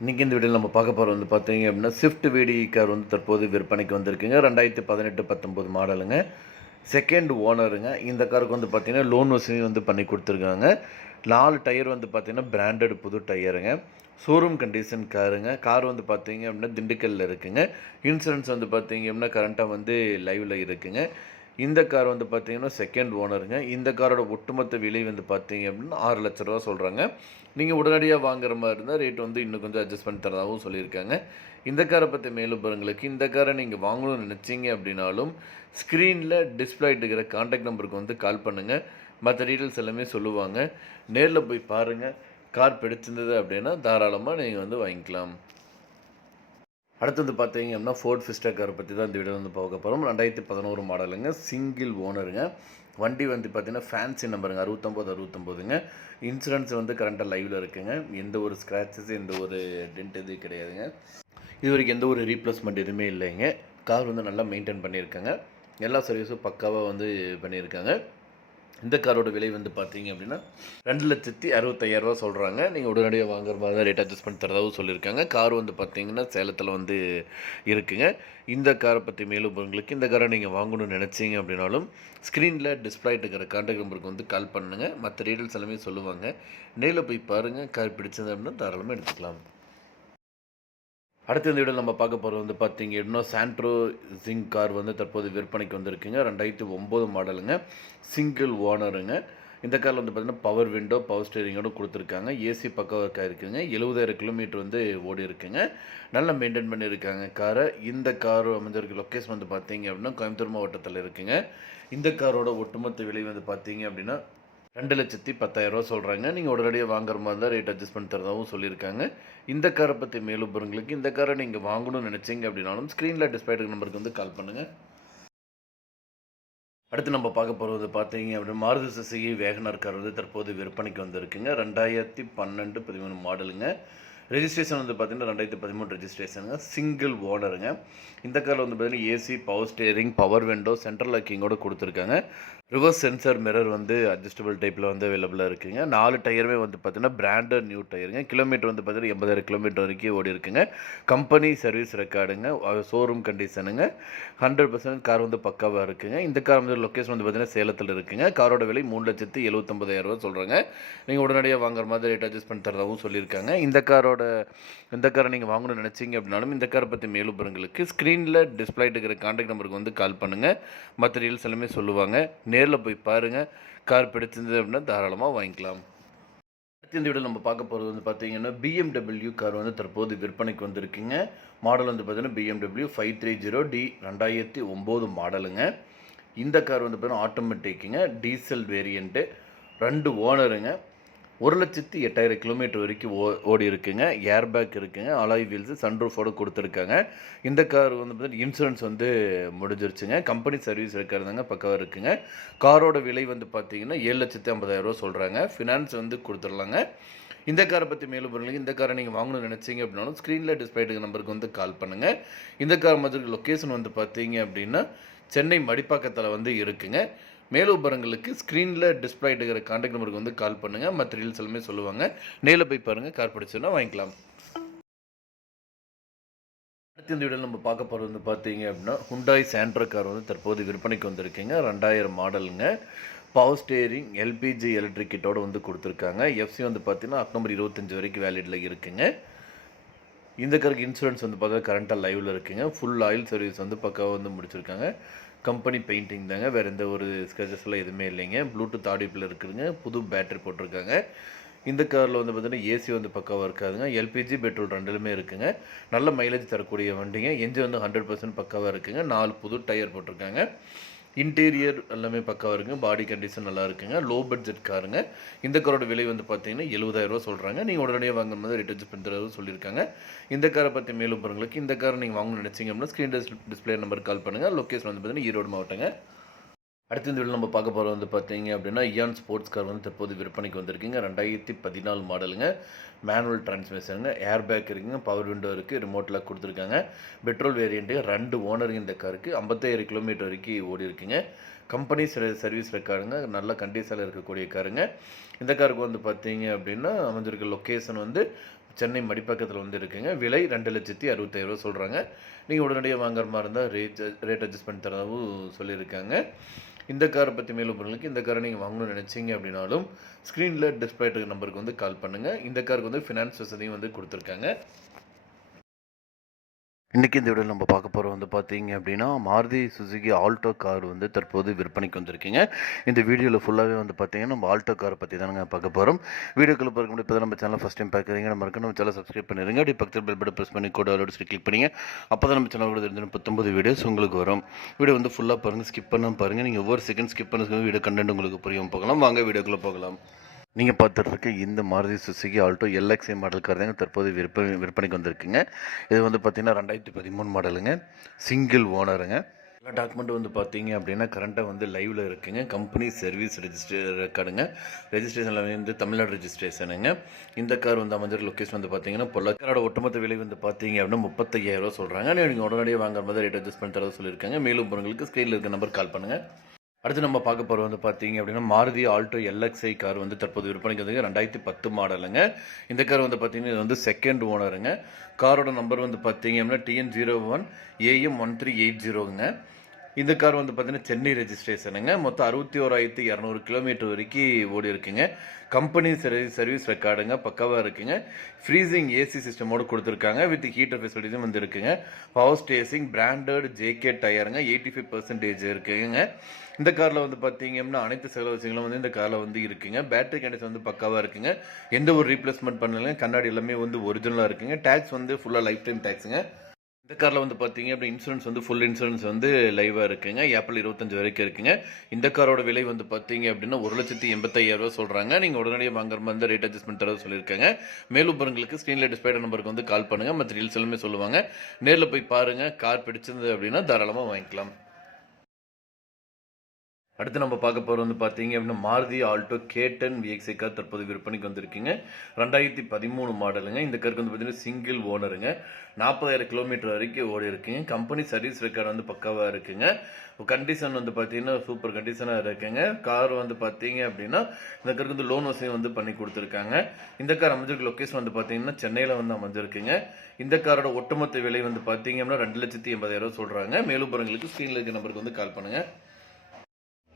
இன்றைக்கி இந்த வீடியோவில் நம்ம பார்க்க போகிறது வந்து பார்த்தீங்க அப்படின்னா ஸ்விஃப்ட் விடி கார் வந்து தற்போது விற்பனைக்கு வந்திருக்குங்க. 2018-19 மாடலுங்க. செகண்ட் ஓனருங்க. இந்த காருக்கு வந்து பார்த்தீங்கன்னா லோன் வசதி வந்து பண்ணி கொடுத்துருக்காங்க. 4 டயர் வந்து பார்த்தீங்கன்னா பிராண்டட் புது டயருங்க. ஷோரூம் கண்டிஷன் காருங்க. கார் வந்து பார்த்தீங்க அப்படின்னா திண்டுக்கல்லில் இருக்குங்க. இன்சூரன்ஸ் வந்து பார்த்தீங்க அப்படின்னா கரண்ட்டாக வந்து லைவில் இருக்குங்க. இந்த கார் வந்து பார்த்தீங்கன்னா செகண்ட் ஓனருங்க. இந்த காரோட ஒட்டுமொத்த விலை வந்து பார்த்தீங்க அப்படின்னா 6 லட்ச ரூபா சொல்கிறாங்க. நீங்கள் உடனடியாக வாங்குற மாதிரி இருந்தால் ரேட் வந்து இன்னும் கொஞ்சம் அட்ஜஸ்ட் பண்ணி தரதாகவும் சொல்லியிருக்காங்க. இந்த காரை பற்றி மேலும் விவரங்களுக்கு இந்த காரை நீங்கள் வாங்கணும்னு நினச்சிங்க அப்படின்னாலும் ஸ்க்ரீனில் டிஸ்பிளே இருக்கிற கான்டாக்ட் நம்பருக்கு வந்து கால் பண்ணுங்கள். மற்ற டீட்டெயில்ஸ் எல்லாமே சொல்லுவாங்க. நேரில் போய் பாருங்கள். கார் பிடிச்சிருந்தது அப்படின்னா தாராளமாக நீங்கள் வந்து வாங்கிக்கலாம். அடுத்து வந்து பார்த்தீங்க அப்படின்னா ஃபோர்ட் ஃபிஸ்டா காரை பற்றி தான் இந்த வீடியோ வந்து பார்க்க போகிறோம். 2011 மாடலுங்க. சிங்கிள் ஓனருங்க. வண்டி வந்து பார்த்தீங்கன்னா ஃபேன்சி நம்பருங்க 6969ங்க. இன்சூரன்ஸ் வந்து கரண்ட்டாக லைவில் இருக்குங்க. எந்த ஒரு ஸ்க்ராச்சஸ் எந்த ஒரு டென்ட் எதுவும் கிடையாதுங்க. இது வரைக்கும் எந்த ஒரு ரீப்ளேஸ்மெண்ட் எதுவுமே இல்லைங்க. கார் வந்து நல்லா மெயின்டைன் பண்ணியிருக்காங்க. எல்லா சர்வீஸும் பக்காவாக வந்து பண்ணியிருக்காங்க. இந்த காரோட விலை வந்து பார்த்தீங்க அப்படின்னா 2,65,000 சொல்கிறாங்க. நீங்கள் உடனடியாக வாங்குற மாதிரி தான் ரேட் அட்ஜஸ்ட் பண்ணி தரதாகவும் சொல்லியிருக்காங்க. கார் வந்து பார்த்தீங்கன்னா சேலத்தில் வந்து இருக்குங்க. இந்த காரை பற்றி மேலும் உங்களுக்கு இந்த காரை நீங்கள் வாங்கணும்னு நினச்சிங்க அப்படின்னாலும் ஸ்க்ரீனில் டிஸ்பிளே இருக்கிற கான்டாக்ட் நம்பருக்கு வந்து கால் பண்ணுங்கள். மற்ற டீட்டெயில்ஸ் எல்லாமே சொல்லுவாங்க. நேரில் போய் பாருங்கள். கார் பிடிச்சது அப்படின்னா தாராளமாக எடுத்துக்கலாம். அடுத்த இந்த வீடியோ நம்ம பார்க்க போகிறது வந்து பார்த்தீங்க அப்படின்னா சாண்ட்ரோ ஜிங் கார் வந்து தற்போது விற்பனைக்கு வந்திருக்குங்க. 2009 மாடலுங்க. சிங்கிள் ஓனருங்க. இந்த காரில் வந்து பார்த்திங்கன்னா பவர் விண்டோ பவர் ஸ்டேரிங்கோடு கொடுத்துருக்காங்க. ஏசி பக்கம் ஒர்க் ஆகிருக்குங்க. 70,000 கிலோமீட்டர் வந்து ஓடி இருக்குங்க. நல்லா மெயின்டைன் பண்ணியிருக்காங்க காரை. இந்த கார் அமைஞ்சிருக்க லொக்கேஷன் வந்து பார்த்தீங்க அப்படின்னா கோயம்புத்தூர் மாவட்டத்தில் இருக்குங்க. இந்த காரோட ஒட்டுமொத்த விலை வந்து பார்த்தீங்க அப்படின்னா 2,10,000 சொல்கிறாங்க. நீங்கள் உடனடியாக வாங்குற மாதிரி தான் ரேட் அட்ஜஸ்ட் பண்ணி தரதாகவும் சொல்லியிருக்காங்க. இந்த காரை பற்றி மேலும் விவரங்களுக்கு இந்த காரை நீங்கள் வாங்கணும்னு நினச்சிங்க அப்படின்னாலும் ஸ்க்ரீனில் டிஸ்பிளே நம்பருக்கு வந்து கால் பண்ணுங்கள். அடுத்து நம்ம பார்க்க போகிறது பார்த்தீங்க அப்படின்னா மாருதி சுசுகி வேகனர் கார் வந்து தற்போது விற்பனைக்கு வந்திருக்குங்க. 2012-13 மாடலுங்க. ரெஜிஸ்ட்ரேஷன் வந்து பார்த்தீங்கன்னா 2013 ரெஜிஸ்ட்ரேஷனுங்க. சிங்கிள் ஓனருங்க. இந்த காரில் வந்து பார்த்தீங்கன்னா AC power steering power window central லாக்கிங்கோடு கொடுத்துருக்காங்க. ரிவர்ஸ் சென்சார் மிரர் வந்து அட்ஜஸ்டபிள் டைப்பில் வந்து அவைலபிளாக இருக்குங்க. 4 டயருமே வந்து பார்த்தீங்கன்னா பிராண்டட் நியூ டயருங்க. கிலோமீட்டர் வந்து பார்த்தீங்கன்னா 80,000 கிலோமீட்டர் வரைக்கும் ஓடி இருக்குங்க. கம்பெனி சர்வீஸ் ரெக்கார்டுங்க. ஷோரூம் கண்டிஷனுங்க. 100% கார் வந்து பக்காவாக இருக்குங்க. இந்த கார் வந்து லொக்கேஷன் வந்து பார்த்தீங்கன்னா சேலத்தில் இருக்குங்க. காரோட விலை 3,79,000 சொல்கிறாங்க. நீங்கள் உடனடியாக வாங்குற மாதிரி ரேட் அட்ஜஸ்ட் பண்ணி தரதாகவும் சொல்லியிருக்காங்க. இந்த காரை நீங்கள் வாங்கணும்னு நினச்சிங்க அப்படின்னாலும் இந்த காரை பற்றி மேலும் விவரங்களுக்கு ஸ்க்ரீனில் டிஸ்பிளே இருக்கிற கான்டாக்ட் நம்பருக்கு வந்து கால் பண்ணுங்கள். மற்ற டீல்ஸ் எல்லாமே சொல்லுவாங்க. நேரில் போய் பாருங்கள். கார் பிடிச்சிருந்தது அப்படின்னா தாராளமாக வாங்கிக்கலாம். அடுத்து இந்த வீடியோ நம்ம பார்க்க போகிறது வந்து பார்த்தீங்கன்னா BMW கார் வந்து தற்போது விற்பனைக்கு வந்திருக்குங்க. மாடல் வந்து பார்த்தீங்கன்னா BMW 530D 2009 மாடலுங்க. இந்த கார் வந்து பார்த்தீங்கன்னா ஆட்டோமேட்டிக்குங்க. Diesel variant. 2 ஓனருங்க. 1,08,000 கிலோமீட்டர் வரைக்கும் ஓடி இருக்குங்க. ஏர் பேக் இருக்குங்க. அலாய் வீல்ஸு சன்ரூஃபோடு கொடுத்துருக்காங்க. இந்த கார் வந்து பார்த்தீங்கன்னா இன்சூரன்ஸ் வந்து முடிஞ்சிருச்சுங்க. கம்பெனி சர்வீஸ் இருக்கிறதாங்க பக்காவாக இருக்குங்க. காரோட விலை வந்து பார்த்தீங்கன்னா 7,50,000 சொல்கிறாங்க. ஃபினான்ஸ் வந்து கொடுத்துடலாங்க. இந்த காரை பற்றி மேலும் பொருளுங்க இந்த காரை நீங்கள் வாங்கணும்னு நினச்சிங்க அப்படின்னாலும் ஸ்க்ரீனில் டிஸ்பிளே நம்பருக்கு வந்து கால் பண்ணுங்கள். இந்த கார் மாதிரி லொக்கேஷன் வந்து பார்த்தீங்க அப்படின்னா சென்னை மடிப்பாக்கத்தில் வந்து இருக்குங்க. மேலும் விவரங்களுக்கு ஸ்க்ரீனில் டிஸ்பிளே இருக்கிற கான்டாக்ட் நம்பருக்கு வந்து கால் பண்ணுங்கள். மற்ற டீல்ஸ் எல்லாமே சொல்லுவாங்க. நேரில் போய் பாருங்கள். கார் பிடிச்சதுன்னா வாங்கிக்கலாம். அடுத்த இந்த வீடியோவில் நம்ம பார்க்க போகிறது வந்து பார்த்தீங்க அப்படின்னா ஹுண்டாய் சாண்ட்ரோ கார் வந்து தற்போது விற்பனைக்கு வந்திருக்குங்க. 2000 மாடலுங்க. பவர் ஸ்டேரிங் எல்பிஜி எலக்ட்ரிக் கிட்டோடு வந்து கொடுத்துருக்காங்க. எஃப்சி வந்து பார்த்தீங்கன்னா அக்டோபர் 25 வரைக்கும் வேலிடில் இருக்குங்க. இந்த காருக்கு இன்சூரன்ஸ் வந்து பார்த்தா கரண்ட்டாக லைவில் இருக்குங்க. ஃபுல் ஆயில் சர்வீஸ் வந்து பக்காவாக வந்து முடிச்சிருக்காங்க. கம்பெனி பெயிண்டிங் தாங்க. வேறு எந்த ஒரு ஸ்கெச்சஸ்லாம் எதுவுமே இல்லைங்க. ப்ளூடூத் ஆடியோவில் இருக்குதுங்க. புது பேட்டரி போட்டிருக்காங்க. இந்த காரில் வந்து பார்த்தீங்கன்னா ஏசி வந்து பக்காவாக இருக்காதுங்க. எல்பிஜி பெட்ரோல் ரெண்டுலுமே இருக்குங்க. நல்ல மைலேஜ் தரக்கூடிய வண்டிங்க. என்ஜின் வந்து 100% பக்காவாக இருக்குங்க. 4 புது டயர் போட்டிருக்காங்க. இன்டீரியர் எல்லாமே பக்காவாக இருக்குங்க. பாடி கண்டிஷன் நல்லா இருக்குங்க. லோ பட்ஜெட் காருங்க. இந்த காரோட விலை வந்து பார்த்தீங்கன்னா 70,000 சொல்கிறாங்க. நீங்கள் உடனடியாக வாங்குற மாதிரி ரேட் அட்ஜஸ்ட் பண்ணி சொல்லியிருக்காங்க. இந்த காரை பற்றி மேலும் விவரங்களுக்கு இந்த காரை நீங்கள் வாங்கணும்னு நினச்சிங்க அப்படின்னா ஸ்க்ரீன் டிஸ்பிளே நம்பருக்கு கால் பண்ணுங்கள். லொக்கேஷன் வந்து பார்த்தீங்கன்னா ஈரோடு மாவட்டங்க. அடுத்த இந்த வீடியோ நம்ம பார்க்க போகிறது வந்து பார்த்தீங்க அப்படின்னா இயான் ஸ்போர்ட்ஸ் கார் வந்து தற்போது விற்பனைக்கு வந்திருக்குங்க. 2014 மாடலுங்க. மேனுவல் டிரான்ஸ்மிஷனுங்க. ஏர் பேக் இருக்குங்க. பவர் விண்டோ இருக்குது. ரிமோட்டில் கொடுத்துருக்காங்க. பெட்ரோல் வேரியண்ட்டு 2 ஓனருங்க. இந்த காருக்கு 55,000 கிலோமீட்டர் வரைக்கும் ஓடி இருக்குங்க. கம்பெனி சர்வீஸ் ரெக்கார்டுங்க. நல்ல கண்டிஷனில் இருக்கக்கூடிய காருங்க. இந்த காருக்கு வந்து பார்த்தீங்க அப்படின்னா அமைஞ்சிருக்க லொக்கேஷன் வந்து சென்னை மடிப்பக்கத்தில் வந்து இருக்குங்க. விலை 2,60,65,000 சொல்கிறாங்க. நீங்கள் உடனடியாக வாங்குற மாதிரி இருந்தால் ரேட் அட்ஜஸ்ட் பண்ணி தரதாகவும் சொல்லியிருக்காங்க. இந்த காரை பற்றி மேலும் உங்களுக்கு இந்த காரை நீங்கள் வாங்கணும்னு நினச்சிங்க அப்படின்னாலும் ஸ்க்ரீனில் டிஸ்பிளே இருக்கிற நம்பருக்கு வந்து கால் பண்ணுங்கள். இந்த காருக்கு வந்து ஃபினான்ஸ் வசதியும் வந்து கொடுத்துருக்காங்க. இன்றைக்கி இந்த வீடியோவில் நம்ம பார்க்க போகிறோம் வந்து பார்த்தீங்க அப்படின்னா மாருதி சுசுகி ஆல்டோ கார் வந்து தற்போது விற்பனைக்கு வந்திருக்கீங்க. இந்த வீடியோவில் ஃபுல்லாகவே வந்து பார்த்தீங்கன்னா நம்ம ஆல்டோ காரை பற்றி தானங்க பார்க்க போகிறோம். வீடியோக்குள்ள பார்க்க முடியும். இப்போ நம்ம சேனல் ஃபஸ்ட் டைம் பார்க்குறீங்க, நம்ம சேனல் சப்ஸ்கிரைப் பண்ணிடுங்க. அப்படி பக்கத்தில் பெல் பட்டன் ப்ரெஸ் பண்ணி கூட அலோடு கிளிக் பண்ணிங்க. அப்போ தான் நம்ம சேனல் கூட 19 வீடியோஸ் உங்களுக்கு வரும். வீடியோ வந்து ஃபுல்லாக பாருங்கள், ஸ்கிப் பண்ணாமல் பாருங்கள். நீங்கள் ஒவ்வொரு செகண்ட் ஸ்கிப் பண்ண வீடியோ கண்டென்ட் உங்களுக்கு புரியும் போகலாம். வாங்க வீடியோக்குள்ளே போகலாம். நீங்கள் பார்த்துட்டு இருக்க இந்த Maruti Suzuki Alto LXI model car தாங்க தற்போது விற்பனைக்கு வந்திருக்குங்க. இது வந்து பார்த்திங்கன்னா 2013 மாடலுங்க. சிங்கிள் ஓனருங்க. எல்லா டாக்குமெண்ட் வந்து பார்த்தீங்க அப்படின்னா கரண்ட்டாக வந்து லைவில் இருக்குங்க. Company service ரெக்கார்டுங்க. ரெஜிஸ்ட்ரேஷனில் வந்து தமிழ்நாடு ரெஜிஸ்ட்ரேஷனுங்க. இந்த கார் வந்து அமைஞ்சிருக்க லொக்கேஷன் வந்து பார்த்தீங்கன்னா பொள்ளாச்சியோட ஒட்டுமொத்த விலை வந்து பார்த்தீங்க அப்படின்னா 35,000 சொல்கிறாங்க. நீங்கள் உடனடியாக வாங்குற மாதிரி ரேட் அட்ஜஸ்ட் பண்ணி தரது சொல்லியிருக்காங்க. மேலும் உங்களுக்கு ஸ்க்ரீனில் இருக்க நம்பர் கால் பண்ணுங்கள். அடுத்து நம்ம பார்க்க போகிறது வந்து பார்த்தீங்க அப்படின்னா மாருதி ஆல்டோ எல்எக்ஸ்ஐ கார் வந்து தற்போது விற்பனைக்கு வந்து 2010 மாடலுங்க. இந்த கார் வந்து பார்த்தீங்கன்னா இது வந்து செகண்ட் ஓனருங்க. காரோட நம்பர் வந்து பார்த்தீங்க அப்படின்னா TN01 AM1380ங்க. இந்த கார் வந்து பார்த்தீங்கன்னா சென்னை ரெஜிஸ்ட்ரேஷனுங்க. மொத்தம் 61,200 கிலோமீட்டர் வரைக்கும் ஓடி இருக்குங்க. கம்பெனி சர்வீஸ் ரெக்கார்டுங்க பக்காவாக இருக்குங்க. ஃப்ரீசிங் ஏசி சிஸ்டமோடு கொடுத்துருக்காங்க. வித் ஹீட்டர் ஃபெசிலிட்டிஸும் வந்து இருக்குங்க. பவர் ஸ்டேரிங் பிராண்டட் ஜேகே டயருங்க. 85% இருக்குங்க. இந்த காரில் வந்து பார்த்தீங்கன்னா அனைத்து செலவு விஷயங்களும் வந்து இந்த காரில் வந்து இருக்குங்க. பேட்டரி கண்டிஷன் வந்து பக்காவாக இருக்குங்க. எந்த ஒரு ரீப்ளேஸ்மெண்ட் பண்ணலைங்க. கண்ணாடி எல்லாமே வந்து ஒரிஜினலாக இருக்குங்க. டேக்ஸ் வந்து ஃபுல்லாக லைஃப் டைம் டேக்ஸுங்க. இந்த காரில் வந்து பார்த்தீங்க அப்படி இன்சூரன்ஸ் வந்து ஃபுல் இன்சூரன்ஸ் வந்து லைவாக இருக்குங்க. ஏப்ரல் 25 வரைக்கும் இருக்குங்க. இந்த காரோட விலை வந்து பார்த்தீங்க அப்படின்னா 1,85,000 சொல்கிறாங்க. நீங்கள் உடனடியாக வாங்குற மாதிரி வந்து ரேட் அட்ஜஸ்ட்மெண்ட் தரது சொல்லியிருக்காங்க. மேலும் உங்களுக்கு ஸ்க்ரீனில் டிஸ்பிளே நம்பருக்கு வந்து கால் பண்ணுங்கள். மற்ற டீல்ஸ் எல்லாமே சொல்லுவாங்க. நேரில் போய் பாருங்கள். கார் பிடிச்சிருந்தது அப்படின்னா தாராளமாக வாங்கிக்கலாம். அடுத்து நம்ம பார்க்க போகிறது வந்து பார்த்தீங்க அப்படின்னா Maruti Alto K10 VXI car தற்போது விற்பனைக்கு வந்திருக்குங்க. 2013 மாடலுங்க. இந்த காருக்கு வந்து பார்த்தீங்கன்னா சிங்கிள் ஓனருங்க. 40,000 கிலோமீட்டர் வரைக்கும் ஓடி இருக்குங்க. கம்பெனி சர்வீஸ் ரெக்கார்டு வந்து பக்காவாக இருக்குங்க. கண்டிஷன் வந்து பார்த்தீங்கன்னா சூப்பர் கண்டிஷனாக இருக்குங்க. கார் வந்து பார்த்தீங்க அப்படின்னா இந்த காருக்கு வந்து லோன் வசதி வந்து பண்ணி கொடுத்துருக்காங்க. இந்த கார் அமைஞ்சிருக்க லொக்கேஷன் வந்து பார்த்தீங்கன்னா சென்னையில் வந்து அமைஞ்சிருக்குங்க. இந்த காரோட ஒட்டுமொத்த விலை வந்து பார்த்தீங்க அப்படின்னா 2,80,000 சொல்கிறாங்க. மேலும் உங்களுக்கு ஸ்க்ரீனில் இருக்க நம்பருக்கு வந்து கால் பண்ணுங்கள்.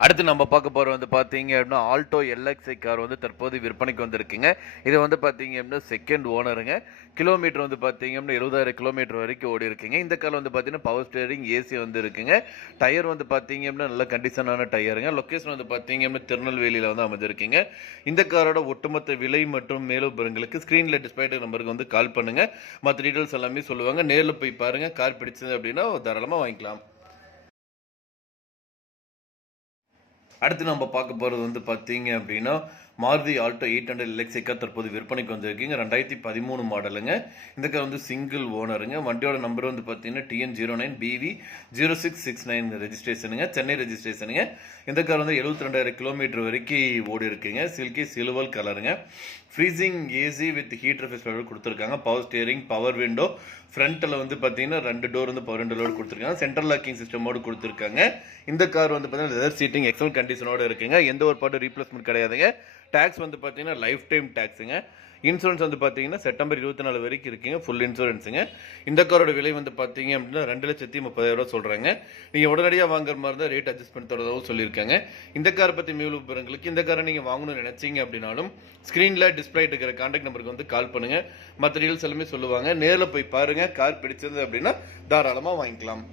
அடுத்து நம்ம பார்க்க போகிற வந்து பார்த்தீங்க அப்படின்னா ஆல்டோ எல்எக்ஸ்ஐ கார் வந்து தற்போது விற்பனைக்கு வந்திருக்குங்க. இது வந்து பார்த்தீங்க அப்படின்னா செகண்ட் ஓனருங்க. கிலோமீட்டர் வந்து பார்த்தீங்க அப்படின்னா 70,000 கிலோமீட்டர் வரைக்கும் ஓடி இருக்குங்க. இந்த கார் வந்து பார்த்தீங்கன்னா பவர் ஸ்டேரிங் ஏசி வந்து இருக்குங்க. டயர் வந்து பார்த்தீங்க அப்படின்னா நல்ல கண்டிஷனான டயருங்க. லொக்கேஷன் வந்து பார்த்தீங்க அப்படின்னா திருநெல்வேலியில் வந்து அமைஞ்சிருக்குங்க. இந்த காரோட ஒட்டுமொத்த விலை மற்றும் மேலும் விவரங்களுக்கு ஸ்க்ரீனில் டிஸ்பிளே நம்பருக்கு வந்து கால் பண்ணுங்கள். மற்ற டீட்டெயில்ஸ் எல்லாமே சொல்லுவாங்க. நேரில் போய் பாருங்கள். கார் பிடிச்சது அப்படின்னா தாராளமாக வாங்கிக்கலாம். அடுத்து நம்ம பார்க்க போகிறது வந்து பார்த்தீங்க அப்படின்னா மாருதி ஆல்டோ 800 எல்எக்ஸ்ஐ கார் தற்போது விற்பனைக்கு வந்திருக்கீங்க. 2013 மாடலுங்க. இந்த கார் வந்து சிங்கிள் ஓனருங்க. வண்டியோட நம்பர் வந்து பார்த்தீங்கன்னா TN09 BV0669 ரெஜிஸ்ட்ரேஷனுங்க. சென்னை ரெஜிஸ்ட்ரேஷனுங்க. இந்த கார் வந்து 72,000 கிலோமீட்டர் வரைக்கும் ஓடி இருக்குங்க. சில்கி சில்வர் கலருங்க. Freezing AC with heater facility கொடுத்துருக்காங்க. பவர் ஸ்டியரிங், பவர் விண்டோ, ஃப்ரண்ட்டில் வந்து பார்த்தீங்கன்னா 2 டோர் வந்து பவர் விண்டோட கொடுத்துருக்காங்க. சென்ட்ரல் லாக்கிங் சிஸ்டமோடு கொடுத்துருக்காங்க. இந்த கார் வந்து பார்த்தீங்கன்னா லெதர் சீட்டிங் எக்ஸலன்ட் கண்டிஷனோட இருக்குங்க. எந்த ஒரு பாட்டு ரீப்ளேஸ்மெண்ட் கிடையாதுங்க. டேக்ஸ் வந்து பார்த்தீங்கன்னா லைஃப் டைம் டேக்ஸுங்க. இன்சூரன்ஸ் வந்து பார்த்தீங்கன்னா செப்டம்பர் 24 வரைக்கும் இருக்குங்க. ஃபுல் இன்சூரன்ஸுங்க. இந்த காரோட விலை வந்து பார்த்தீங்க அப்படின்னா 2,30,000 சொல்கிறாங்க. நீங்கள் உடனடியாக வாங்குற மாதிரி தான் ரேட் அட்ஜஸ்ட் பண்ணி தரதாகவும் சொல்லியிருக்காங்க. இந்த காரை பற்றி மேலும் விவரங்களுக்கு இந்த காரை நீங்கள் வாங்கணும்னு நினச்சிங்க அப்படின்னாலும் ஸ்க்ரீனில் டிஸ்பிளே இருக்கிற கான்டாக்ட் நம்பருக்கு வந்து கால் பண்ணுங்கள். மற்ற டீல்ஸ் எல்லாமே சொல்லுவாங்க. நேரில் போய் பாருங்கள். கார் பிடிச்சிருந்தது அப்படின்னா தாராளமாக வாங்கிக்கலாம்.